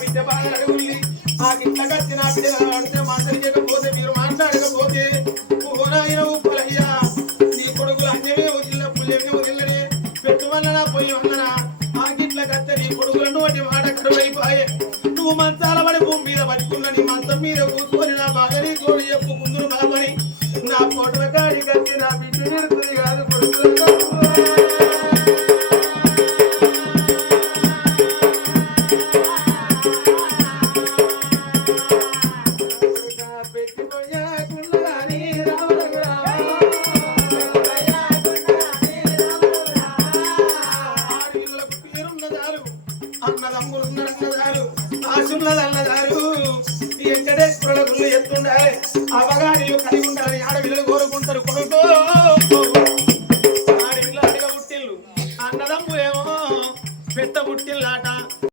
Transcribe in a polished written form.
బిడ్డ బాగా అడుగుల్లి ఆ గిట్ల కత్తి నా బిడ్డ కనబడితే మాట్లాడకపోతే మీరు మాట్లాడకపోతే నాయన ఉప్పలయ్యా నీ కొడుకులు అన్యమే వదిలిన పుణ్యమే వదిలనే పెట్టు వల్లనా పొయ్యి వల్లనా ఆ గిట్ల కత్తి నీ కొడుకులను వాటి మాట కరువైపోయే నువ్వు మంచాల పడి భూమి మీద పట్టుకున్న నీ మంచం మీద కూర్చొని నా బాధని తోడు చెప్పుకుందును బాబని నా ఫోటో కాడి కత్తి నా బిడ్డ నిడుతుంది కాదు కొడుకులను వెంకటేశ్వరుల గుళ్ళు ఎత్తుండాలి అవగారిలు కలిగి ఉండాలని ఆడపిల్లలు కోరుకుంటారు కొడుకో ఆడపిల్ల అడిగ పుట్టిల్లు అన్నదమ్ములేమో పెద్ద పుట్టిల్లాట